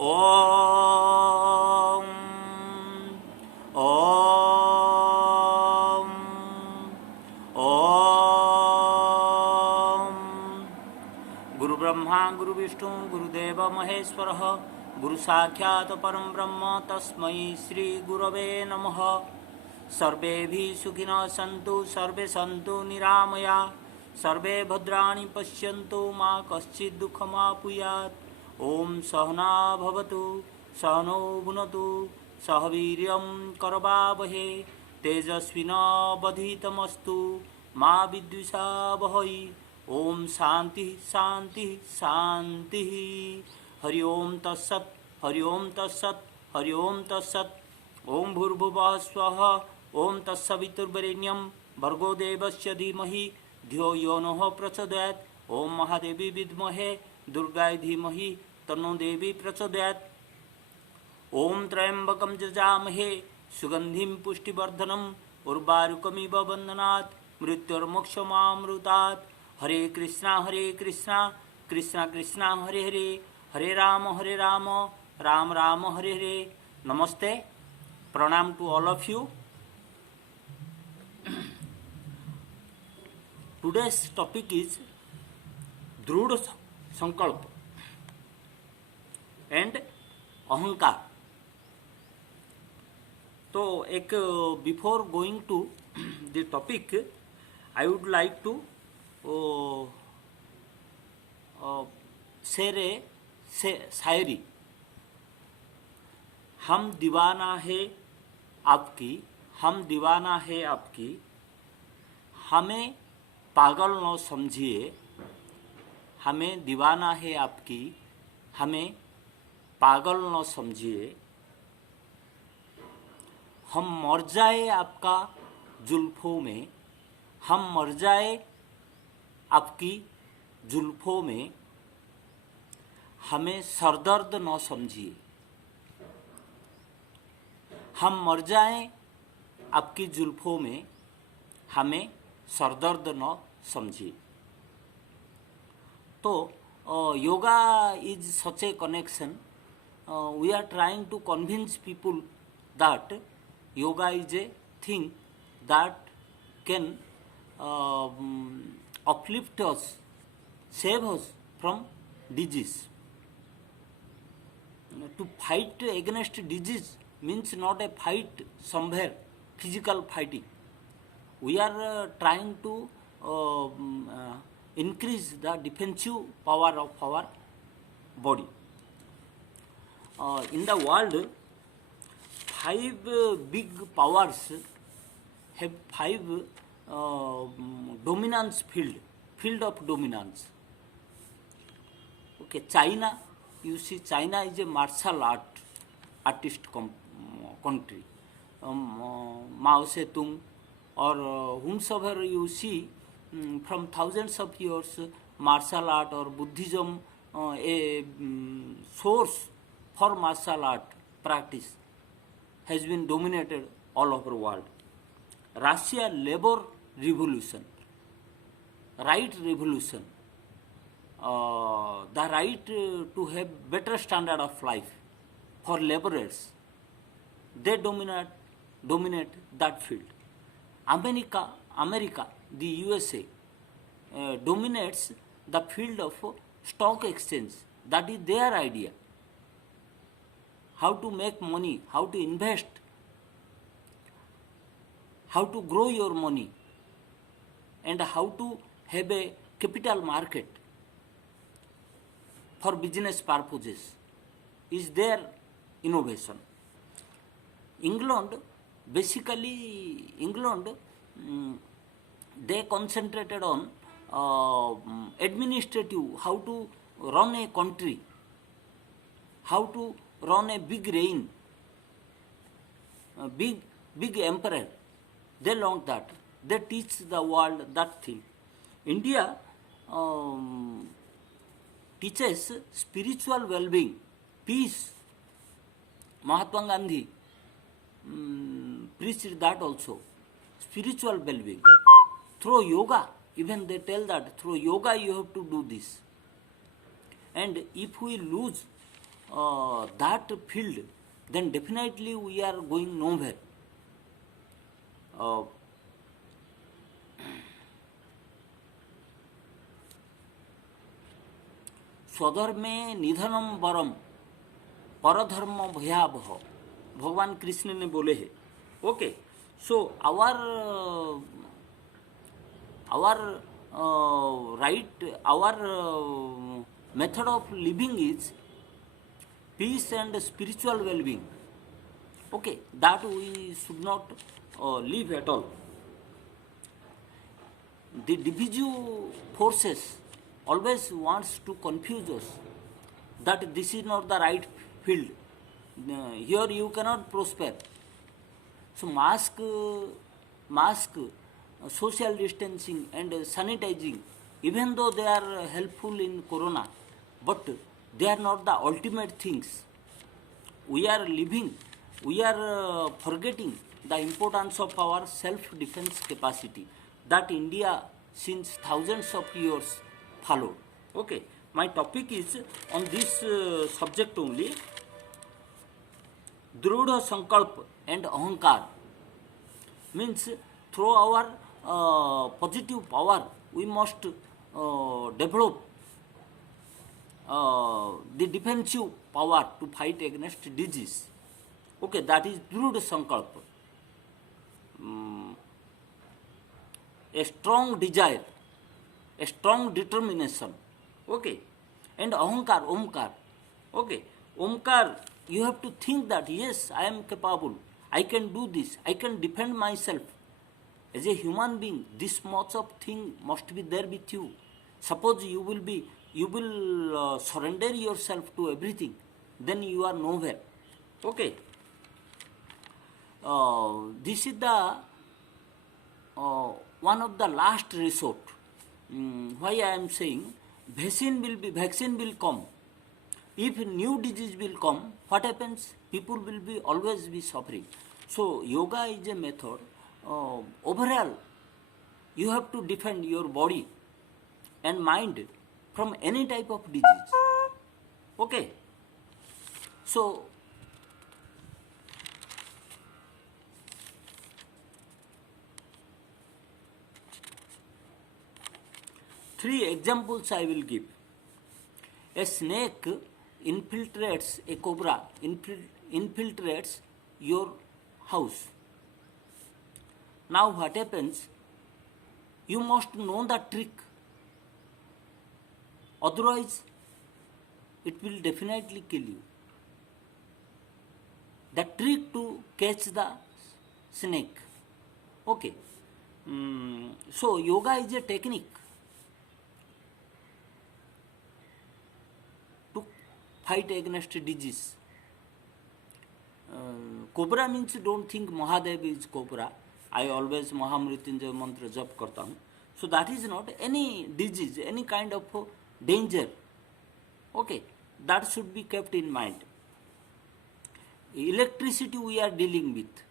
ओम ओम ओम गुरु ब्रह्मा गुरु विष्णु गुरुदेव महेश्वर गुरु साक्षात् परम ब्रह्म तस्मै श्री गुरवे नमः। सर्वे भी सुखिनः सन्तु सर्वे सन्तु निरामया सर्वे भद्राणि पश्यन्तु मा कश्चित् दुःखमाप्नुयात्। ओम सहना भवतु सहनौ भुनक्तु सह वीर्यं करवावहे तेजस्विनावधीतमस्तु मा विद्विषावहै। ओम शांति शांति शांति। हरि ओम तत्सत् हरि ओम तत्सत् हरि ओम तत्सत्। ओम भूर्भुवः स्वः ओम तत्सवितुर्वरेण्यं भर्गो देवस्य धीमहि धियो यो नः प्रचोदयात्। ओम महादेवी विद्महे दुर्गाय धीमहि तन्नो देवी प्रचोदयात्। ओम त्र्यंबकं यजामहे सुगंधिं पुष्टिवर्धनम् उर्वारुकमिव बन्धनात् मृत्युर्मोक्षमामृतात्। हरे कृष्णा कृष्णा कृष्णा हरे हरे हरे राम राम राम हरे हरे। नमस्ते, प्रणाम to all of you. Today's topic is दृढ़ संकल्प एंड अहंकार। तो एक before going to the topic I would like to share a शायरी। हम दीवाना है आपकी, हम दीवाना है आपकी, हमें पागल न समझिए। हमें दीवाना है आपकी, हमें पागल न समझिए। हम मर जाए आपका जुल्फों में, हम मर जाए आपकी जुल्फों में, हमें सरदर्द न समझिए। हम मर जाएं आपकी जुल्फों में, हमें सरदर्द न समझिए। तो yoga is such a connection. We are trying to convince people that yoga is a thing that can uplift us, save us from disease. To fight against disease means not a fight somewhere, physical fighting. We are trying to increase the defensive power of our body. In the world, 5 big powers have 5 dominance field of dominance. Okay, China, you see, China is a martial artist country. Mao Zedong or whomsoever you see from thousands of years, martial art or Buddhism, a source for martial art practice, has been dominated all over the world. Russia labor revolution, right revolution, the right to have better standard of life for laborers, they dominate that field. America, the USA dominates the field of stock exchange. That is their idea. How to make money, how to invest, how to grow your money, and how to have a capital market for business purposes is their innovation. England, basically, they concentrated on administrative, how to run a country, how to run a big reign, big emperor. They learned that. They teach the world that thing. India teaches spiritual well-being, peace. Mahatma Gandhi preached that also. Spiritual well-being. Through yoga, even they tell that through yoga you have to do this. And if we lose that field, then definitely we are going nowhere. Uh, स्वधर्मे निधनम वरम परधर्म भयावह, भगवान कृष्ण ने बोले हैं. Okay, so our right, our method of living is peace and spiritual well-being. Okay, that we should not live at all. The divisive forces always wants to confuse us that this is not the right field. Here you cannot prosper. So mask, social distancing and sanitizing, even though they are helpful in corona, but they are not the ultimate things. We are forgetting the importance of our self-defense capacity that India since thousands of years followed. Okay, my topic is on this subject only. Drudha Sankalp and Ahankar means through our positive power we must develop the defensive power to fight against disease. Okay, that is Drudha Sankalpa. A strong desire, a strong determination. Okay, and Ahankar, Omkar. Okay, Omkar, you have to think that yes, I am capable, I can do this, I can defend myself. As a human being, this much of thing must be there with you. Suppose you will surrender yourself to everything, then you are nowhere. Okay. This is the one of the last resort. Why I am saying vaccine will come. If new disease will come, what happens? People will be always be suffering. So yoga is a method. Overall, you have to defend your body and mind from any type of disease. Okay. So three examples I will give. A snake infiltrates, a cobra infiltrates your house. Now what happens? You must know the trick. Otherwise, it will definitely kill you. The trick to catch the snake. Okay. So yoga is a technique to fight against disease. Cobra means don't think Mahadev is cobra. I always Mahamrityunjay mantra jap karta hu. So that is not any disease, any kind of danger. Okay, that should be kept in mind. Electricity we are dealing with.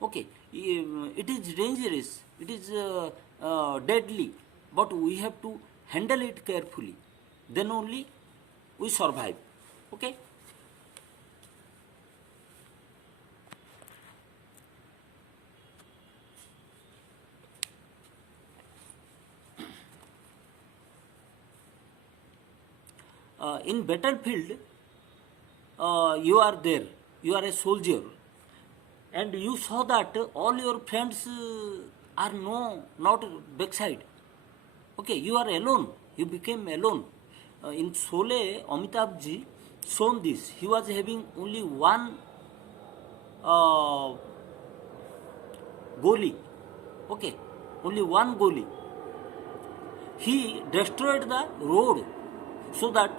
Okay, it is dangerous, it is deadly, but we have to handle it carefully. Then only we survive. Okay. In battlefield, you are there, you are a soldier, and you saw that all your friends are not backside. Okay, you are alone, you became alone. In Sole, Amitabh ji shown this. He was having only one goalie. Okay, only one goalie. He destroyed the road so that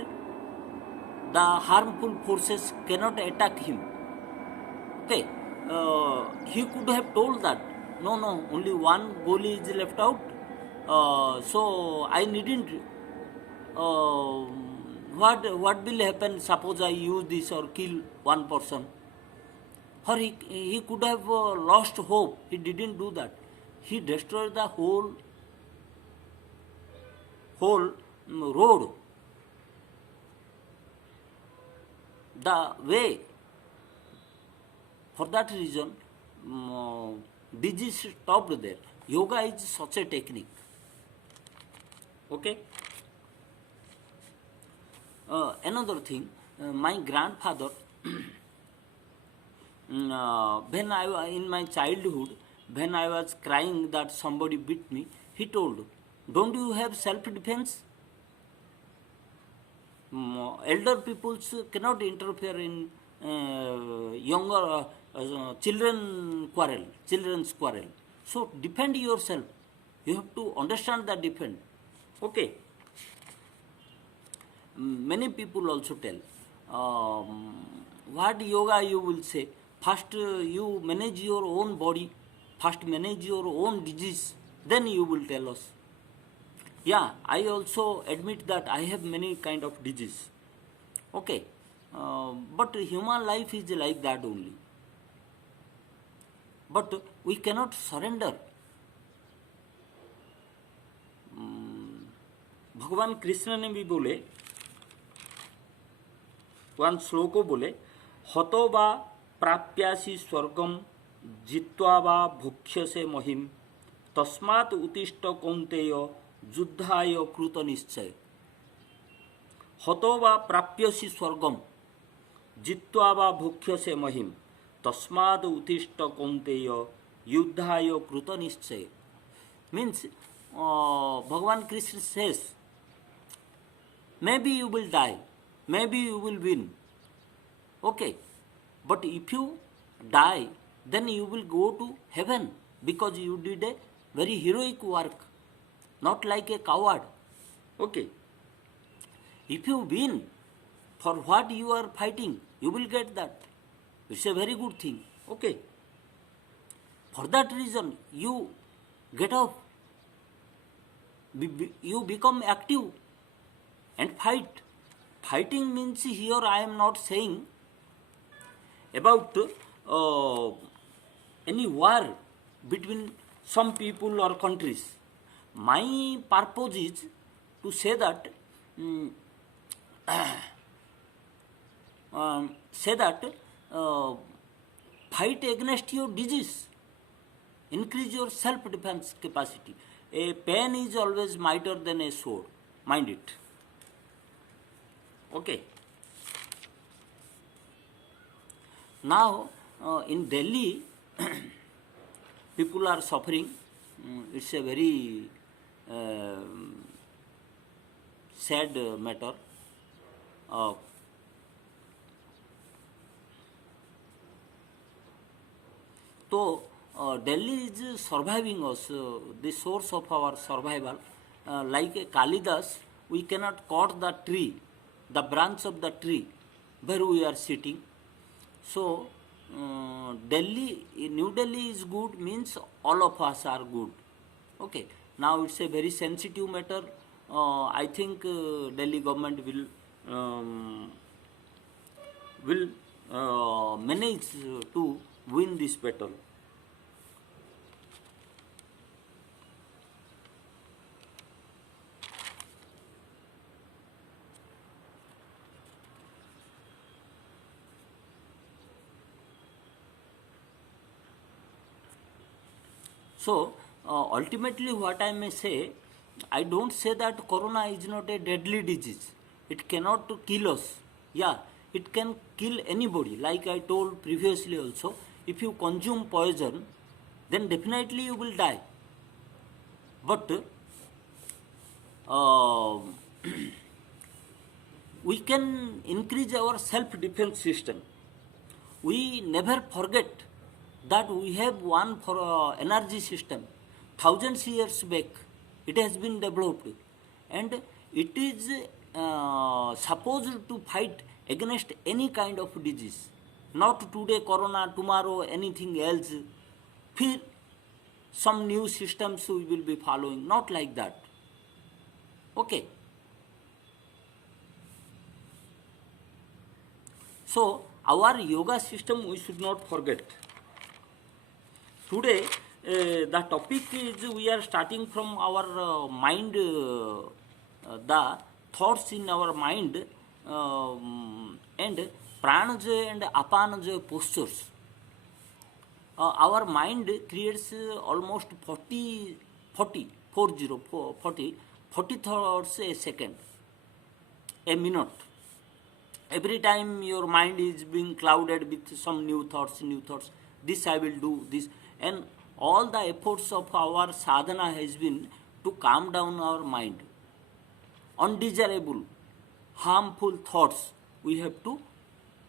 the harmful forces cannot attack him. Okay, he could have told that no, only one goalie is left out, so I needn't. What will happen? Suppose I use this or kill one person. Or he could have lost hope. He didn't do that. He destroyed the whole road. the way. For that reason, disease stopped there. Yoga is such a technique. Okay. Another thing, my grandfather, when in my childhood, when I was crying that somebody beat me, he told, "Don't you have self-defense? Elder peoples cannot interfere in younger children's quarrel. So defend yourself. You have to understand that defend." Okay. Many people also tell, what yoga you will say. First you manage your own body. First manage your own disease. Then you will tell us. Yeah, I also admit that I have many kind of disease. Okay, but human life is like that only. But we cannot surrender. भगवान कृष्ण ने भी बोले, one श्लोको बोले, हतो वा प्राप्यासि स्वर्गम जित्वा वा भुक्ष्यसे महिम तस्मात् उत्तिष्ठ कौन्तेय युद्धाय कृत निश्चय. हतो वा प्राप्यसि स्वर्गम जित्वा वा भुक्ष्यसे महिम तस्मात् उत्तिष्ठ कौन्तेय युद्धाय कृत निश्चय. Means Bhagavan Krishna says, maybe you will die, maybe you will win. Okay, but if you die, then you will go to heaven because you did a very heroic work, not like a coward. Okay, if you win, for what you are fighting, you will get that. It's a very good thing. Okay, for that reason, you get up, you become active and fight. Fighting means here I am not saying about any war between some people or countries. My purpose is to say that fight against your disease, increase your self-defense capacity. A pen is always mightier than a sword. Mind it. Okay. Now, in Delhi, people are suffering. It's a very sad matter. So, Delhi is surviving us, the source of our survival. Like a Kalidas, we cannot cut the tree, the branch of the tree where we are sitting. So, New Delhi is good means all of us are good. Okay. Now it's a very sensitive matter. I think Delhi government will manage to win this battle. So, ultimately what I may say, I don't say that corona is not a deadly disease. It cannot kill us. Yeah, it can kill anybody. Like I told previously also, if you consume poison, then definitely you will die. But we can increase our self-defense system. We never forget that we have one for energy system. Thousands years back, it has been developed, and it is supposed to fight against any kind of disease. Not today corona, tomorrow anything else. फिर some new systems we will be following. Not like that. Okay. So our yoga system we should not forget. Today, the topic is we are starting from our mind, the thoughts in our mind, and pranajaya and apanajaya postures, our mind creates almost 40 thoughts a second, a minute. Every time your mind is being clouded with some new thoughts, this I will do, this. And all the efforts of our sadhana has been to calm down our mind. Undesirable, harmful thoughts we have to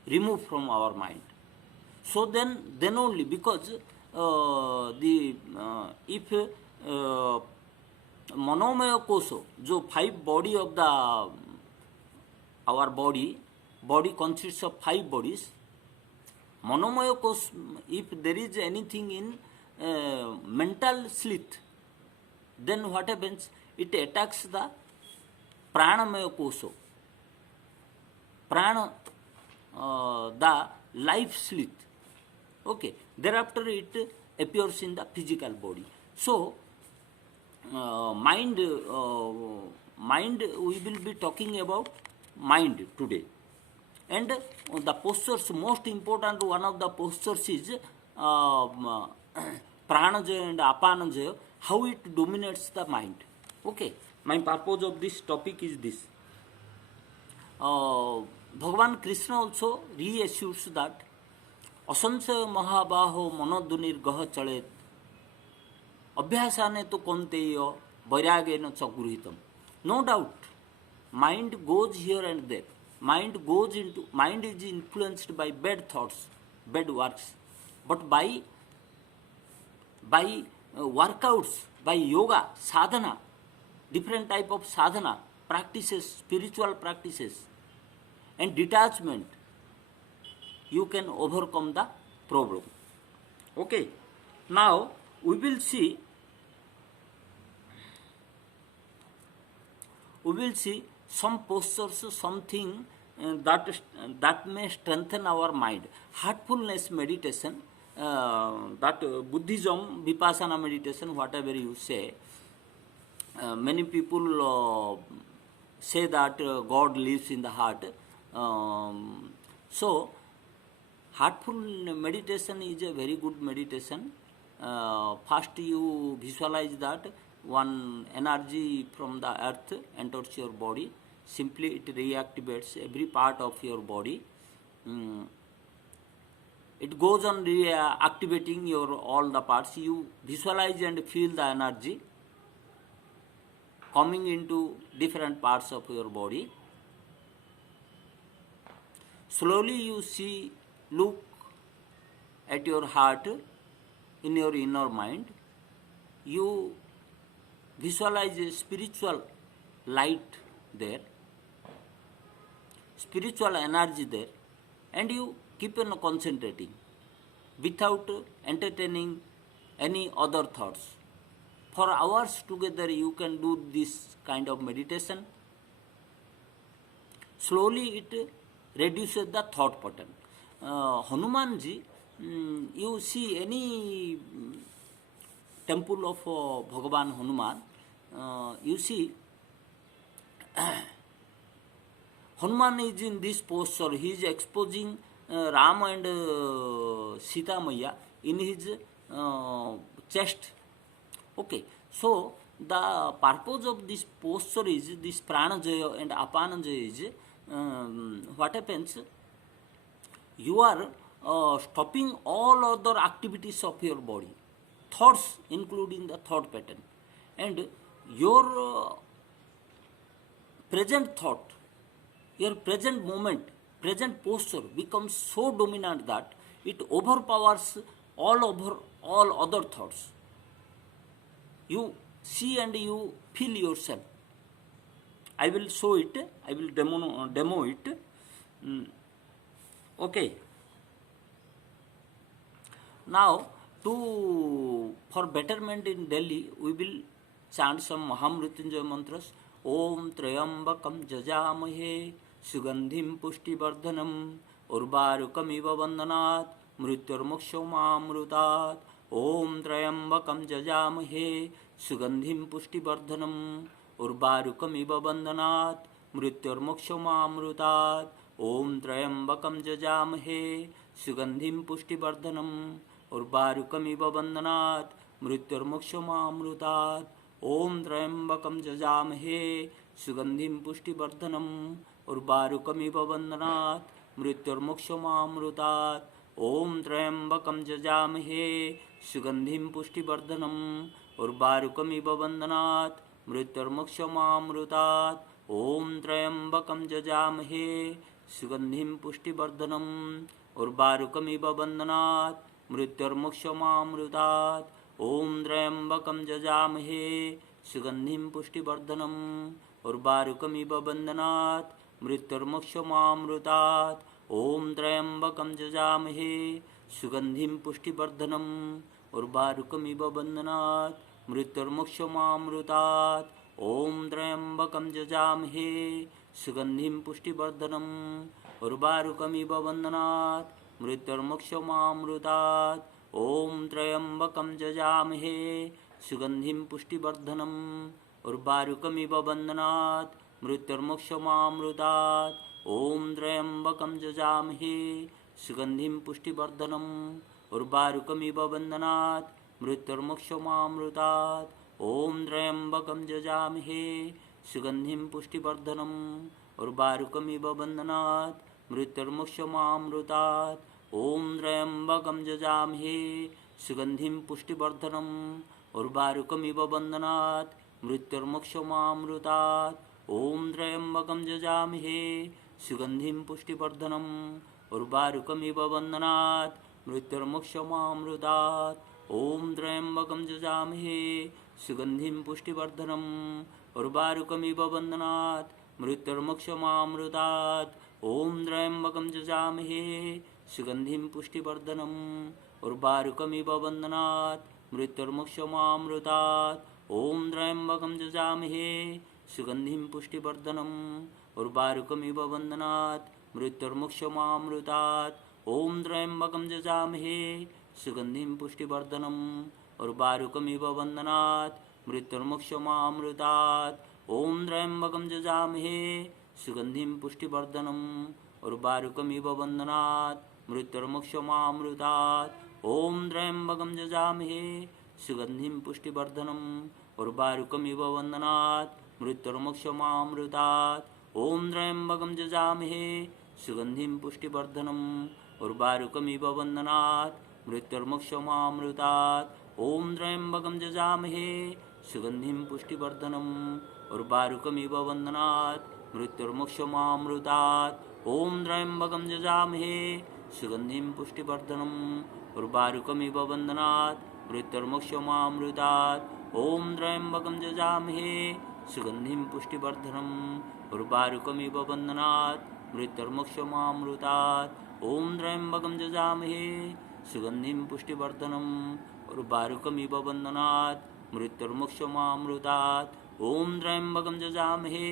remove from our mind. So then only, because if मनोमय कोश जो 5 body of the our body consists of 5 bodies. Manomaya kosh, if there is anything in mental sleep, then what happens? It attacks the pranamaya kosha, prana, the life sleep. Okay, thereafter it appears in the physical body. So mind, we will be talking about mind today. And the postures, most important one of the postures is pranajaya and apanajaya, how it dominates the mind. Okay, my purpose of this topic is this. Bhagavan Krishna also reassures that असंशय महाबाहो मनोदुनिर गह चलेत अभ्यासाने तो कौन्तेय वैरागेन च गृहीतम. No doubt, mind goes here and there. Mind is influenced by bad thoughts, bad works. But by workouts, by yoga, sadhana, different type of sadhana, practices, spiritual practices, and detachment, you can overcome the problem. Okay, now we will see some postures, something that may strengthen our mind. Heartfulness meditation, that Buddhism, Vipassana meditation, whatever you say, many people say that God lives in the heart. So heartful meditation is a very good meditation. First you visualize that one energy from the earth enters your body. Simply it reactivates every part of your body. It goes on activating your all the parts. You visualize and feel the energy coming into different parts of your body. Slowly you look at your heart in your inner mind. You visualize a spiritual light there, spiritual energy there, and you keep on concentrating without entertaining any other thoughts. For hours together you can do this kind of meditation. Slowly it reduces the thought pattern. Hanumanji, you see any temple of Bhagavan Hanuman, you see Hanuman is in this posture. He is exposing Ram and Sita Maya in his chest. Okay, so the purpose of this posture is this pranajaya and apanajaya is what happens? You are stopping all other activities of your body, thoughts including the thought pattern, and your present thought, your present moment, present posture becomes so dominant that it overpowers all other thoughts. You see and you feel yourself. I will show it, I will demo it. Okay. Now, for betterment in Delhi, we will chant some Mahamrityunjaya mantras. Om Trayambakam Jajamahe Sugandhim Pushtivardhanam Urvarukamiva Vandanat Mrityurmukshomamrutat. Om Trayambakam Jajamahe Sugandhim Pushtivardhanam Urvarukamiva Vandanat Mrityurmukshomamrutat. ओम त्र्यंबकं जजामहे सुगंधिं पुष्टिवर्धनम् उर्वारुकमिव बन्धनात् मृत्युर्मोक्षमामृतात्। ओम त्र्यंबकं जजामहे सुगंधिं पुष्टिवर्धनम् उर्वारुकमिव बन्धनात् मृत्युर्मोक्षमामृतात्। ओम त्र्यंबकं जजामहे सुगंधिं पुष्टिवर्धनम् उर्वारुकमिव बन्धनात् मृत्युर्मोक्षमामृतात्। ओम त्र्यंबकं जजामहे सुगंधिं पुष्टिवर्धनम् उर्वारुकमिव बन्धनात् मृत्युर्मोक्षमामृतात्। ओम त्र्यंबकं जजामहे सुगंधिं पुष्टिवर्धनम् उर्वारुकमिव बन्धनात् मृत्युर्मोक्षमामृतात्। ओम त्र्यंबकं जजामहे सुगंधिं पुष्टिवर्धनम् उर्वारुकमिव बन्धनात् मृत्युर्मोक्षमामृतात्। ओम त्र्यंबकं जजामहे सुगंधिं पुष्टिवर्धनम् उर्वारुकमिव बन्धनात् मृत्युर्मोक्षमामृतात्। ओम त्र्यंबकं जजामहे सुगंधिं पुष्टिवर्धनम् उर्वारुकमिव बन्धनात् मृत्युर्मोक्षमामृतात्। ओम त्र्यंबकं जजामहे सुगंधिं पुष्टिवर्धनम् उर्वारुकमिव बन्धनात् मृत्युर्मोक्षमामृतात्। ओम त्र्यंबकं जजामहे सुगंधिं पुष्टिवर्धनम् उर्वारुकमिव बन्धनात् मृत्युर्मोक्षमामृतात्। ओम त्र्यंबकं जजामहे सुगंधिं पुष्टिवर्धनम् उर्वारुकमिव बन्धनात् मृत्युर्मोक्षमामृतात्। ओम त्र्यंबकं जजामहे सुगंधिं पुष्टिवर्धनम् उर्वारुकमिव बन्धनात् मृत्युर्मोक्षमामृतात्। ओम त्र्यंबकं जजामहे सुगंधिं पुष्टिवर्धनम् उर्वारुकमिव बन्धनात् मृत्युर्मोक्षमामृतात्। ओम त्र्यंबकं जजामहे सुगंधिं पुष्टिवर्धनम् उर्वारुकमिव बन्धनात् मृत्युर्मोक्षमामृतात्। ओम त्र्यंबकं जजामहे सुगंधिं पुष्टिवर्धनम् उर्वारुकमिव बन्धनात् मृत्युर्मोक्षमामृतात्। ओम त्र्यंबकं जजामहे सुगंधिं पुष्टिवर्धनम् उर्वारुकमिव बन्धनात् मृत्युर्मोक्षमामृतात्। ओम त्र्यंबकं जजामहे सुगंधिं पुष्टिवर्धनम् उर्वारुकमिव बन्धनात् मृत्युर्मोक्षमामृतात्। ओम त्र्यंबकं जजामहे सुगंधिं पुष्टिवर्धनम् उर्वारुकमिव बन्धनात् मृत्युर्मोक्षमामृतात्। ओम त्र्यंबकं जजामहे सुगंधिं पुष्टिवर्धनम् उर्वारुकमिव बन्धनात् मृत्युर्मोक्षमामृतात्। ओम त्र्यंबकं जजामहे सुगंधिं पुष्टिवर्धनम् उर्वारुकमिव बन्धनात् मृत्युर्मोक्षमामृतात्। ओम त्र्यंबकं जजामहे सुगंधिं पुष्टिवर्धनम् उर्वारुकमिव बन्धनात् मृत्युर्मोक्षमामृतात्। ओम त्र्यंबकं जजामहे सुगंधिं पुष्टिवर्धनम् उर्वारुकमिव बन्धनात् मृत्युर्मोक्षमामृतात्। ओम त्र्यंबकं जजामहे सुगंधिं पुष्टिवर्धनम् उर्वारुकमिव बन्धनात् मृत्युर्मोक्षमामृतात्। ओम त्र्यंबकं जजामहे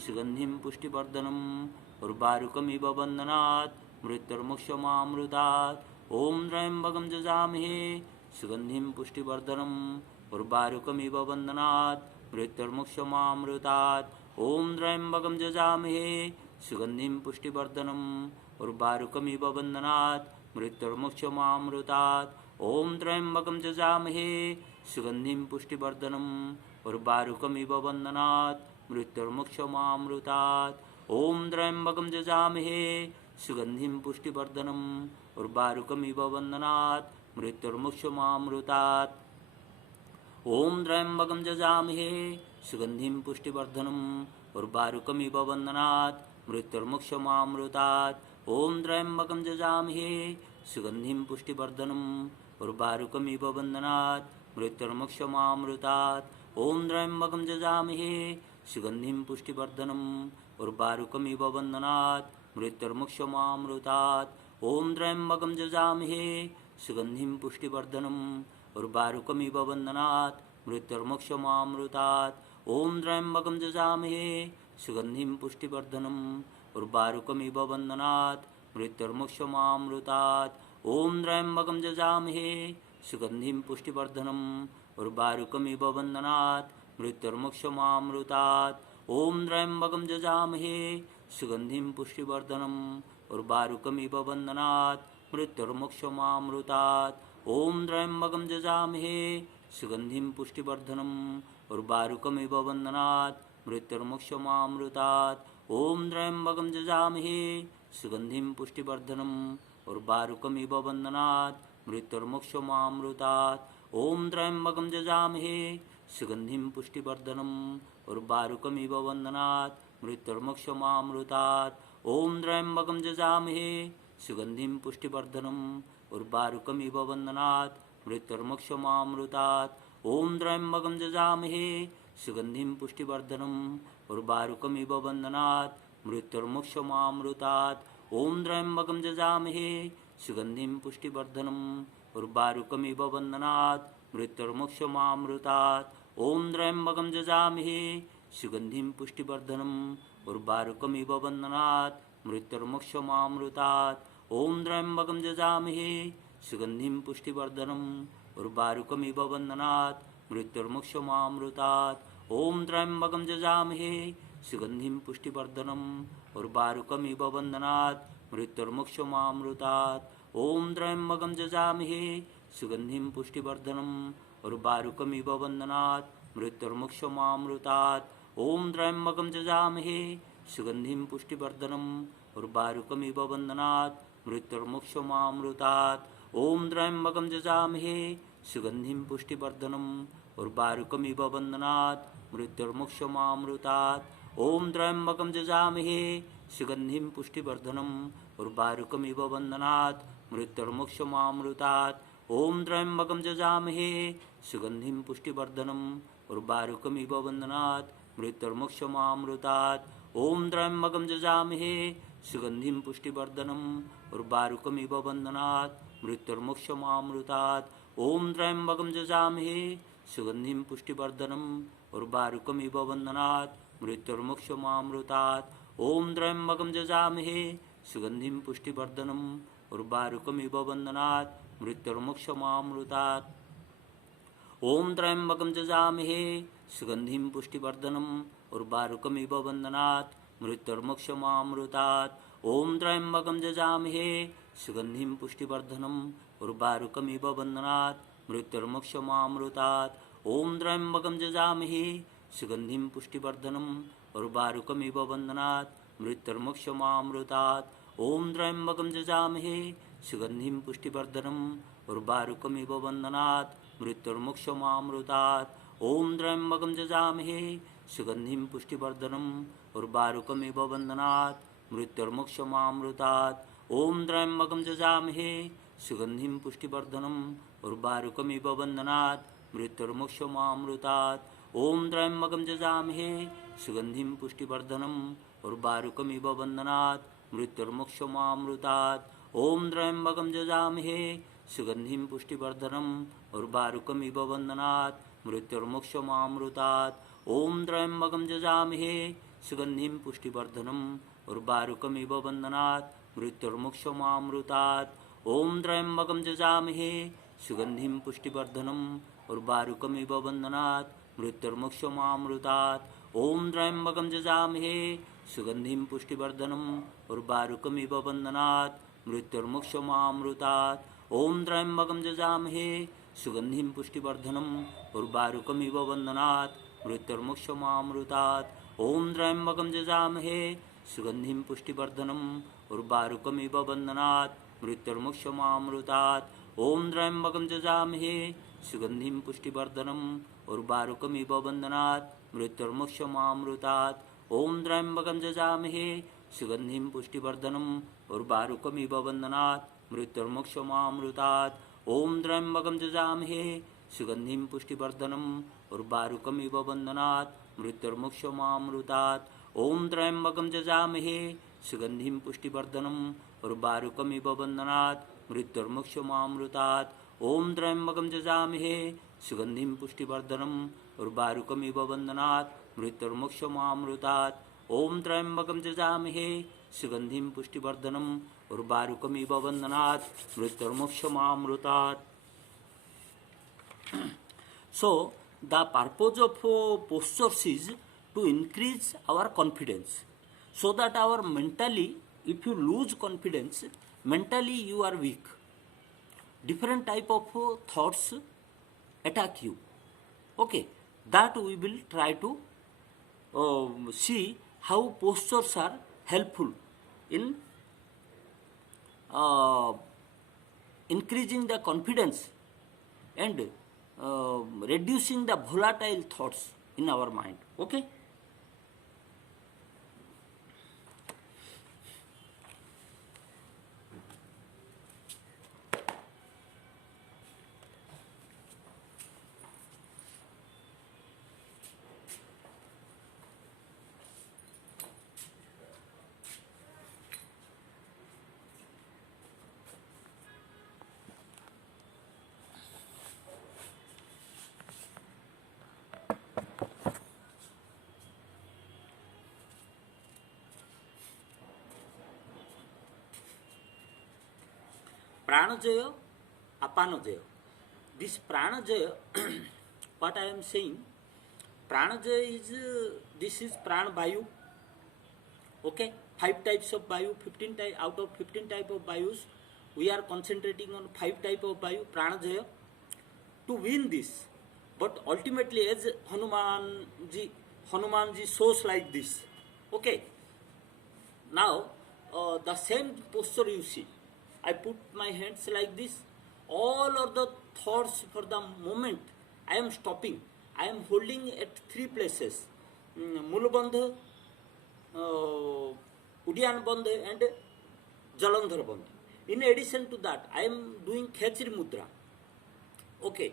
सुगंधिं पुष्टिवर्धनम् उर्वारुकमिव बन्धनात् मृत्युर्मोक्षमामृतात्। ओम त्र्यंबकं जजामहे सुगंधिं पुष्टिवर्धनम् उर्वारुकमिव बन्धनात् मृत्युर्मोक्षमामृतात्। ओम त्र्यंबकं जजामहे सुगंधिं पुष्टिवर्धनम् उर्वारुकमिव बन्धनात् मृत्युर्मोक्षमामृतात्। ओम त्र्यंबकं जजामहे सुगंधिं पुष्टिवर्धनम् उर्वारुकमिव बन्धनात् मृत्युर्मोक्षमामृतात्। ओम त्र्यंबकं जजामहे सुगंधिं पुष्टिवर्धनम् उर्वारुकमिव बन्धनात् मृत्युर्मोक्षमामृतात्। ओम त्र्यंबकं जजामहे सुगंधिं पुष्टिवर्धनम् उर्वारुकमिव बन्धनात् मृत्युर्मोक्षमामृतात्। ओम त्र्यंबकं जजामहे सुगंधिं पुष्टिवर्धनम् उर्वारुकमिव बन्धनात् मृत्युर्मोक्षमामृतात्। ओम त्र्यंबकं जजामहे सुगंधिं पुष्टिवर्धनम् उर्वारुकमिव बन्धनात् मृत्युर्मोक्षमामृतात्। ओम त्र्यंबकं जजामहे सुगंधिं पुष्टिवर्धनम् उर्वारुकमिव बन्धनात् मृत्युर्मोक्षमामृतात्। ओम त्र्यंबकं जजामहे सुगंधिं पुष्टिवर्धनम् उर्वारुकमिव बन्धनात् मृत्युर्मोक्षमामृतात्। ओम त्र्यंबकं जजामहे सुगंधिं पुष्टिवर्धनम् उर्वारुकमिव बन्धनात् मृत्युर्मोक्षमामृतात्। ओम त्र्यंबकं जजामहे सुगंधिं पुष्टिवर्धनम् उर्वारुकमिव बन्धनात् मृत्युर्मोक्षमामृतात् ॐ त्र्यम्बकं यजामहे सुगंधिं पुष्टिवर्धनम् उर्वारुकमिव बन्धनात् मृत्युर्मोक्षमामृतात् ॐ त्र्यम्बकं यजामहे सुगंधिं पुष्टिवर्धनम् उर्वारुकमिव बन्धनात् मृत्युर्मोक्षमामृतात् ॐ त्र्यम्बकं यजामहे सुगंधिं पुष्टिवर्धनम् उर्वारुकमिव बन्धनात् मृत्युर्मोक्षमामृतात् ॐ त्र्यम्बकं यजामहे सुगंधिं पुष्टिवर्धनम् उर्वारुकमिव बन्धनात् मृत्युर्मोक्षमामृतात् ॐ त्र्यम्बकं यजामहे सुगंधिं पुष्टिवर्धनम् उर्वारुकमिव बन्धनात् मृत्युर्मोक्षमामृतात् ॐ त्र्यम्बकं यजामहे सुगंधिं पुष्टिवर्धनम् उर्वारुकमिव बन्धनात् मृत्युर्मोक्षमामृतात् ॐ त्र्यम्बकं यजामहे सुगंधिं पुष्टिवर्धनम् उर्वारुकमिव बन्धनात् मृत्युर्मोक्षमामृतात् ॐ त्र्यम्बकं यजामहे सुगंधिं पुष्टिवर्धनम् उर्वारुकमिव बन्धनात् मृत्युर्मोक्षमामृतात् ॐ त्र्यम्बकं यजामहे सुगंधिं पुष्टिवर्धनम् उर्वारुकमिव बन्धनात् मृत्युर्मोक्षमामृतात् ॐ त्र्यम्बकं यजामहे सुगंधिं पुष्टिवर्धनम् उर्वारुकमिव बन्धनात् मृत्युर्मोक्षमामृतात् ॐ त्र्यम्बकं यजामहे सुगंधिं पुष्टिवर्धनम् उर्वारुकमिव बन्धनात् मृत्युर्मोक्षमामृतात् ॐ त्र्यम्बकं यजामहे सुगंधिं पुष्टिवर्धनम् उर्वारुकमिव बन्धनात् मृत्युर्मोक्षमामृतात् ॐ त्र्यम्बकं यजामहे सुगंधिं पुष्टिवर्धनम् उर्वारुकमिव बन्धनात् मृत्युर्मोक्षमामृतात् ॐ त्र्यम्बकं यजामहे सुगंधिं पुष्टिवर्धनम् उर्वारुकमिव बन्धनात् मृत्युर्मोक्षमामृतात् ॐ त्र्यम्बकं यजामहे सुगंधिं पुष्टिवर्धनम् उर्वारुकमिव बन्धनात् मृत्युर्मोक्षमामृतात् ॐ त्र्यम्बकं यजामहे सुगंधिं पुष्टिवर्धनम् उर्वारुकमिव बन्धनात् मृत्युर्मोक्षमामृतात् ॐ त्र्यम्बकं यजामहे सुगंधिं पुष्टिवर्धनम् उर्वारुकमिव बन्धनात् मृत्युर्मोक्षमामृतात् ॐ त्र्यम्बकं यजामहे सुगंधिं पुष्टिवर्धनम् उर्वारुकमिव बन्धनात् मृत्युर्मोक्षमामृतात् ॐ त्र्यम्बकं यजामहे सुगंधिं पुष्टिवर्धनम् उर्वारुकमिव बन्धनात् मृत्युर्मोक्षमामृतात् ॐ त्र्यम्बकं यजामहे सुगंधिं पुष्टिवर्धनम् उर्वारुकमिव बन्धनात् मृत्युर्मोक्षमामृतात् ॐ त्र्यम्बकं यजामहे सुगंधिं पुष्टिवर्धनम् उर्वारुकमिव बन्धनात् मृत्युर्मोक्षमामृतात् ॐ त्र्यम्बकं यजामहे सुगंधिं पुष्टिवर्धनम् उर्वारुकमिव बन्धनात् मृत्युर्मोक्षमामृतात् ॐ त्र्यम्बकं यजामहे सुगंधिं पुष्टिवर्धनम् उर्वारुकमिव बन्धनात् मृत्युर्मोक्षमामृतात् ॐ त्र्यम्बकं यजामहे सुगंधिं पुष्टिवर्धनम् उर्वारुकमिव बन्धनात् मृत्युर्मोक्षमामृतात् ॐ त्र्यम्बकं यजामहे सुगंधिं पुष्टिवर्धनम् उर्वारुकमिव बन्धनात् मृत्युर्मोक्षमामृतात् ॐ त्र्यम्बकं यजामहे सुगंधिं पुष्टिवर्धनम् उर्वारुकमिव बन्धनात् मृत्युर्मोक्षमामृतात् ॐ त्र्यम्बकं यजामहे सुगंधिं पुष्टिवर्धनम् उर्वारुकमिव बन्धनात् मृत्युर्मोक्षमामृतात् ॐ त्र्यम्बकं यजामहे सुगंधिं पुष्टिवर्धनम् उर्वारुकमिव बन्धनात् मृत्युर्मोक्षमामृतात् ॐ त्र्यम्बकं यजामहे सुगंधिं पुष्टिवर्धनम् उर्वारुकमिव बन्धनात् मृत्युर्मोक्षमामृतात् ॐ त्र्यम्बकं यजामहे सुगंधिं पुष्टिवर्धनम् उर्वारुकमिव बन्धनात् मृत्युर्मोक्षमामृतात् ॐ त्र्यम्बकं यजामहे सुगंधिं पुष्टिवर्धनम् उर्वारुकमिव बन्धनात् मृत्युर्मोक्षमामृतात् ॐ त्र्यम्बकं यजामहे सुगंधिं पुष्टिवर्धनम् उर्वारुकमिव बन्धनात् मृत्युर्मोक्षमामृतात् ॐ त्र्यम्बकं यजामहे सुगंधिं पुष्टिवर्धनम् उर्वारुकमिव बन्धनात् मृत्युर्मोक्षमामृतात् ॐ त्र्यम्बकं यजामहे सुगंधिं पुष्टिवर्धनम् उर्वारुकमिव बन्धनात् मृत्युर्मोक्षमामृतात् ॐ त्र्यम्बकं यजामहे सुगंधिं पुष्टिवर्धनम् उर्वारुकमिव बन्धनात् मृत्युर्मोक्षमामृतात् ॐ त्र्यम्बकं यजामहे सुगंधिं पुष्टिवर्धनम् उर्वारुकमिव बन्धनात् मृत्युर्मोक्षमामृतात्. So the purpose of postures is to increase our confidence. so that our mentally, if you lose confidence, mentally you are weak. Different type of thoughts attack you. Okay, that we will try to see how postures are helpful in uh, increasing the confidence and reducing the volatile thoughts in our mind. Okay. Pranajaya, Apanajaya. This Pranajaya, what I am saying, Pranajaya is, this is Pran Vayu. Okay, 5 types of Vayu, 15 out of 15 type of Vayus, we are concentrating on 5 type of Vayu, Pranajaya, to win this. But ultimately, as Hanumanji shows like this. Okay, now the same posture you see. I put my hands like this. All of the thoughts for the moment I am stopping. I am holding at 3 places: Mulabandha, Udyan Bandha, and Jalandhar Bandha. In addition to that, I am doing Khechri Mudra. Okay,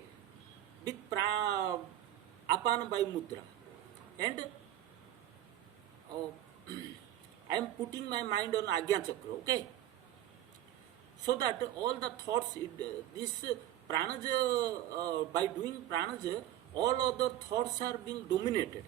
with Apana Vayu Mudra. And I am putting my mind on Agya Chakra. Okay. So that all the thoughts, this Pranajaya, by doing Pranajaya, all other thoughts are being dominated.